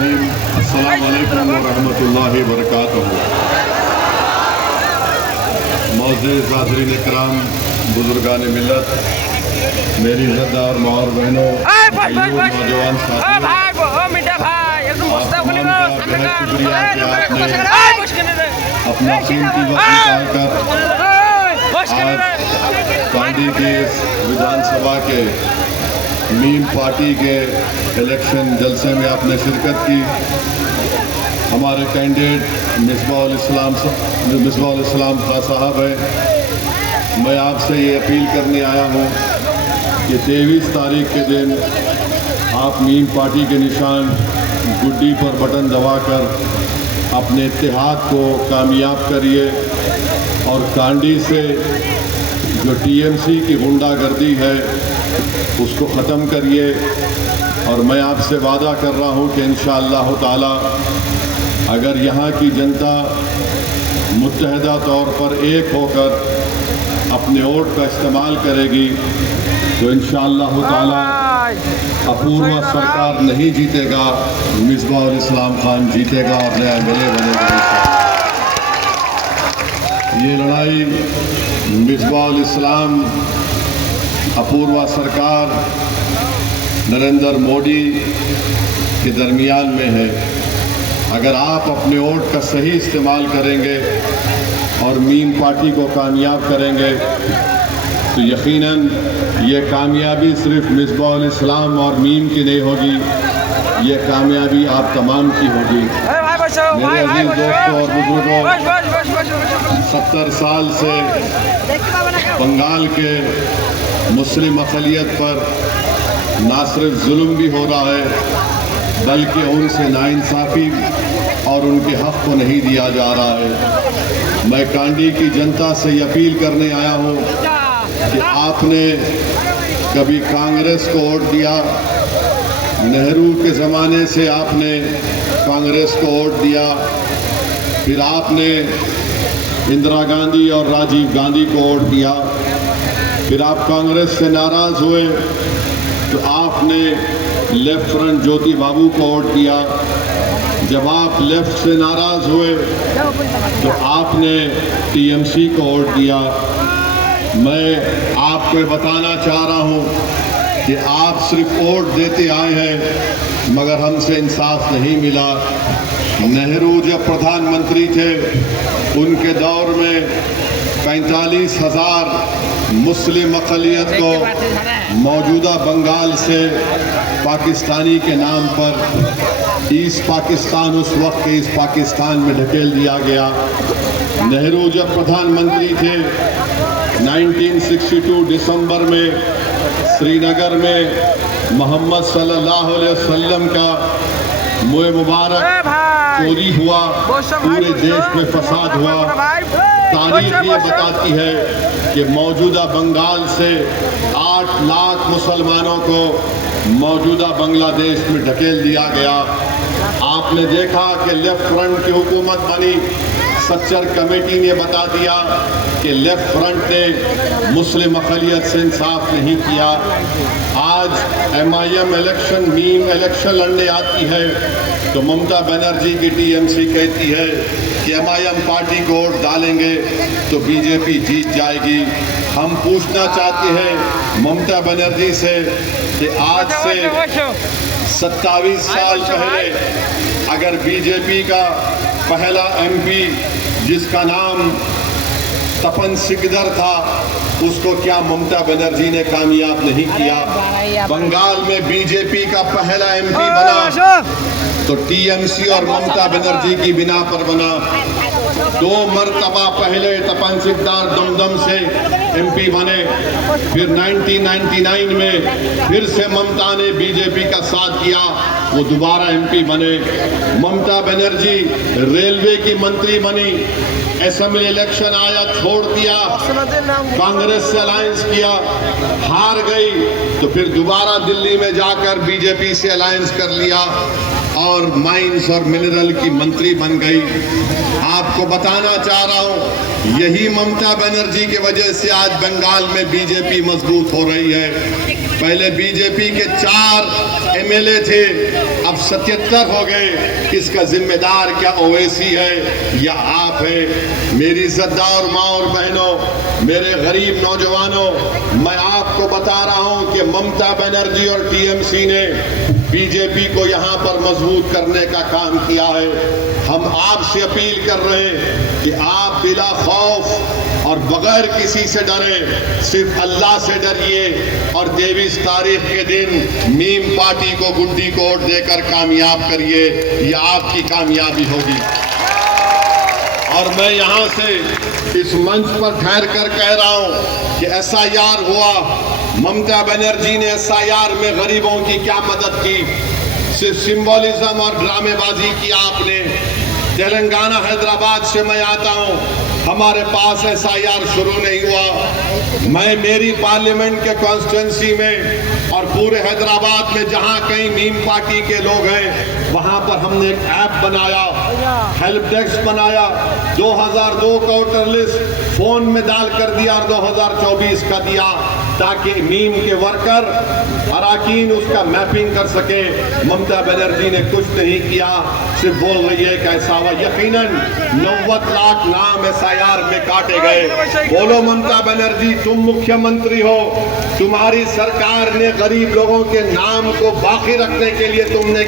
रहीम। अस्सलाम वालेकुम व रहमतुल्लाहि व बरकातुहू। मौजूद हाज़रीन इकराम, बुजुर्गान मिल्लत, मेरी इज़्ज़तदार माँ और बहनों, नौजवान साथियों, अपना कीमती वक्त निकालकर आज कांडी के विधानसभा के मीम पार्टी के इलेक्शन जलसे में आपने शिरकत की। हमारे कैंडिडेट मिसबाहुल इस्लाम खां साहब है। मैं आपसे ये अपील करने आया हूँ कि 23 तारीख के दिन आप मीम पार्टी के निशान गुड्डी पर बटन दबाकर अपने इत्तेहाद को कामयाब करिए और कांडी से जो टीएमसी की गुंडागर्दी है उसको ख़त्म करिए। और मैं आपसे वादा कर रहा हूँ कि इंशाअल्लाह ताला अगर यहाँ की जनता मुत्तहदा तौर पर एक होकर अपने वोट का इस्तेमाल करेगी तो इंशाअल्लाह ताला अपूर्वा सरकार नहीं जीतेगा, मिसबाहुल इस्लाम खान जीतेगा और नया एमएलए बनेगा। ये लड़ाई मिसबाहुल इस्लाम, अपूर्वा सरकार, नरेंद्र मोदी के दरमियान में है। अगर आप अपने वोट का सही इस्तेमाल करेंगे और मीम पार्टी को कामयाब करेंगे तो यकीनन ये कामयाबी सिर्फ मिसबाहुल इस्लाम और मीम की नहीं होगी, ये कामयाबी आप तमाम की होगी। मेरे अजीज दोस्तों और बुजुर्गों, 70 साल से बंगाल के मुस्लिम अक़लियत पर ना सिर्फ जुल्म भी हो रहा है बल्कि उनसे नाइंसाफ़ी और उनके हक़ को नहीं दिया जा रहा है। मैं कांडी की जनता से अपील करने आया हूँ कि आपने कभी कांग्रेस को वोट दिया, नेहरू के ज़माने से आपने कांग्रेस को वोट दिया, फिर आपने इंदिरा गांधी और राजीव गांधी को वोट दिया, फिर आप कांग्रेस से नाराज़ हुए तो आपने लेफ्ट फ्रंट ज्योति बाबू को वोट दिया। जब आप लेफ्ट से नाराज़ हुए तो आपने टीएमसी को वोट दिया। मैं आपको बताना चाह रहा हूँ कि आप सिर्फ वोट देते आए हैं मगर हमसे इंसाफ नहीं मिला। नेहरू जब प्रधानमंत्री थे उनके दौर में 45,000 मुस्लिम अक़लियत को मौजूदा बंगाल से पाकिस्तानी के नाम पर ईस्ट पाकिस्तान, उस वक्त के ईस्ट पाकिस्तान में ढकेल दिया गया। नेहरू जब प्रधानमंत्री थे 1962 दिसंबर में श्रीनगर में मोहम्मद सल्लल्लाहु अलैहि वसल्लम का मुँह मुबारक चोरी हुआ, पूरे देश में फसाद हुआ। तारीख ये बताती है कि मौजूदा बंगाल से 8 लाख मुसलमानों को मौजूदा बांग्लादेश में ढकेल दिया गया। आपने देखा कि लेफ्ट फ्रंट की हुकूमत बनी, सच्चर कमेटी ने बता दिया कि लेफ्ट फ्रंट ने मुस्लिम अक़लियत से इंसाफ नहीं किया। आज एमआईएम इलेक्शन, मीम इलेक्शन लड़ने आती है तो ममता बनर्जी की टीएमसी कहती है कि एमआईएम पार्टी को वोट डालेंगे तो बीजेपी जीत जाएगी। हम पूछना चाहते हैं ममता बनर्जी से कि आज से 27 साल पहले अगर बीजेपी का पहला एमपी जिसका नाम तपन सिकदर था उसको क्या ममता बनर्जी ने कामयाब नहीं किया? बंगाल में बीजेपी का पहला एमपी बना तो टीएमसी और ममता बनर्जी की बिना पर बना। 2 मरतबा पहले तपन सिकदर दमदम से एमपी बने, फिर 1999 में फिर से ममता ने बीजेपी का साथ किया, वो दोबारा एमपी बने। ममता बनर्जी रेलवे की मंत्री बनी, असेंबली इलेक्शन आया छोड़ दिया, कांग्रेस से अलायंस किया, हार गई तो फिर दोबारा दिल्ली में जाकर बीजेपी से अलायंस कर लिया और माइंस और मिनरल की मंत्री बन गई। आपको बताना चाह रहा हूं, यही ममता बनर्जी की वजह से आज बंगाल में बीजेपी मजबूत हो रही है। पहले बीजेपी के 4 एमएलए थे, अब 77 हो गए। इसका जिम्मेदार क्या ओवैसी है या आप है? मेरी इज्जतदार माँ और बहनों, मेरे गरीब नौजवानों, मैं आपको बता रहा हूं कि ममता बनर्जी और टीएमसी ने बीजेपी को यहां पर मजबूत करने का काम किया है। हम आपसे अपील कर रहे हैं कि आप बिला खौफ और बगैर किसी से डरे सिर्फ अल्लाह से डरिए और 23 तारीख के दिन मीम पार्टी को गुड्डी को वोट देकर कामयाब करिए। ये आपकी कामयाबी होगी। और मैं यहां से इस मंच पर ठहर कर कह रहा हूं कि एसआईआर हुआ, ममता बनर्जी ने एसआईआर में गरीबों की क्या मदद की? सिर्फ सिंबोलिज्म और ड्रामेबाजी की आपने। तेलंगाना हैदराबाद से मैं आता हूं, हमारे पास एसआईआर शुरू नहीं हुआ। मैं मेरी पार्लियामेंट के कॉन्स्टिट्यूंसी में और पूरे हैदराबाद में जहां कहीं मीम पार्टी के लोग हैं, वहां पर हमने एक ऐप बनाया, हेल्प डेस्क बनाया। 2002 का वोटर लिस्ट फोन में डाल कर दिया और 2024 का दिया, ताकि मीम के वर्कर अराकीन उसका मैपिंग कर सके। ममता बनर्जी ने कुछ नहीं किया, सिर्फ बोल रही है कैसा हुआ। यकीनन 90 लाख नाम एसआईआर में काटे गए। बोलो ममता बनर्जी, तुम मुख्यमंत्री हो, तुम्हारी सरकार ने गरीब लोगों के नाम को बाकी रखने के लिए तुमने